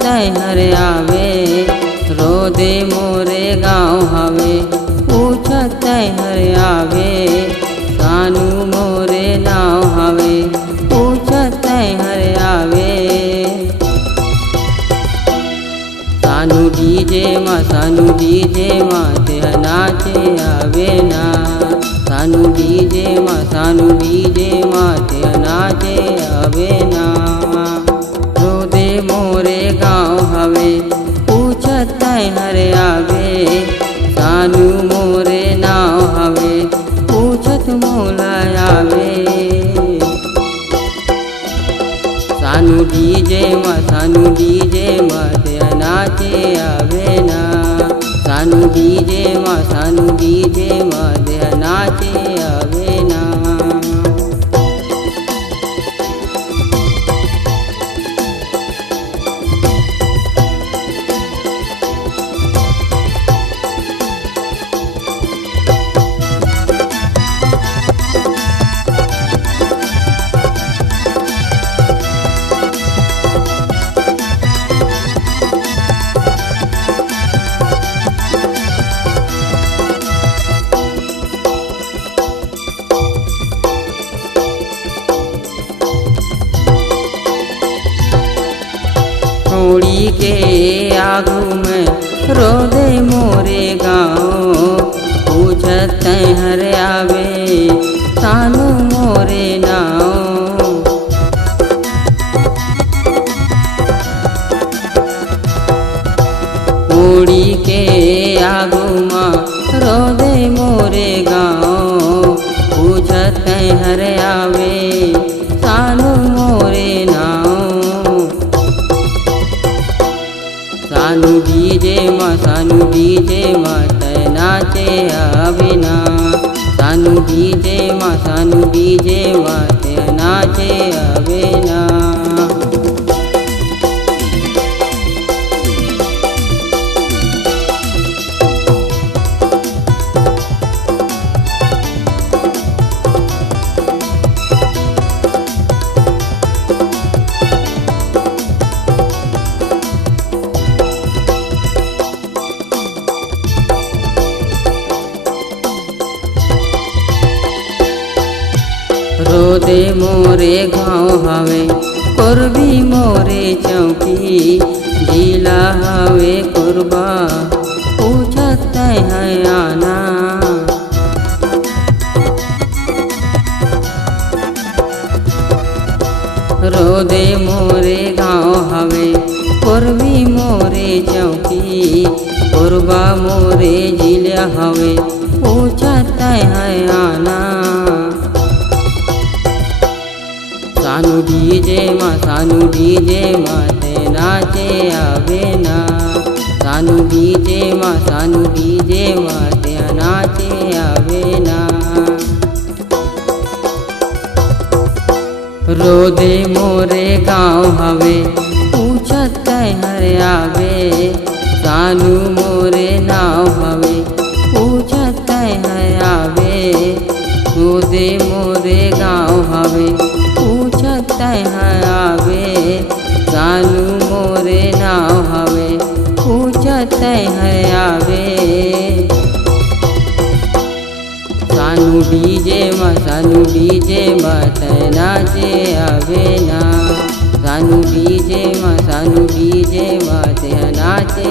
हरे आवे रोदे मोरे गाँव हवे पूछत हरे आवे सानू मोरे नाव हवे पूछत हरे आवे सानू डीजे माँ ते नाचे आवे ना सानू डीजे माँ ते नाचे आवे ना रोदे मोरे गाँव हवे पूछत हरे आवे सानू मोरे नाव हवे पूछत मोला आवे सानू डीजे माँ ते नाचे आवे ना सानू डीजे माँ ते नाचे आवे ना छोड़ी के आगू में रोदे मोरे गाँव पूछत हरे आवे सानू मोरे नाव छोड़ी के आगू में रोदे मोरे गाँव पूछत हरे आवे सानू मोरे नाव सानू डीजे माँ ते नाचे आवे ना सानू डीजे माँ ते नाचे आवे ना रोदे मोरे गाँव हवे कुर्बी मोरे चौकी जिला हवे कुर्बा पूछत है आना रोदे मोरे गाँव हवे कुर्बी मोरे चौकी कुर्बा मोरे जिला हवे पूछत है आना सानू डीजे माँ ते नाचे आवे ना सानू डीजे माँ ते नाचे आवे ना रोदे मोरे गाँव हवे पूछत हरे आवे सानू मोरे नाव हवे पूछत हरे आवे रोदे मोरे गाँव हवे पूछत आवे सानू मोरे नाव हवे पूछत आवे सानू डीजे माँ ते नाचे आवे ना सानू डीजे माँ ते नाचे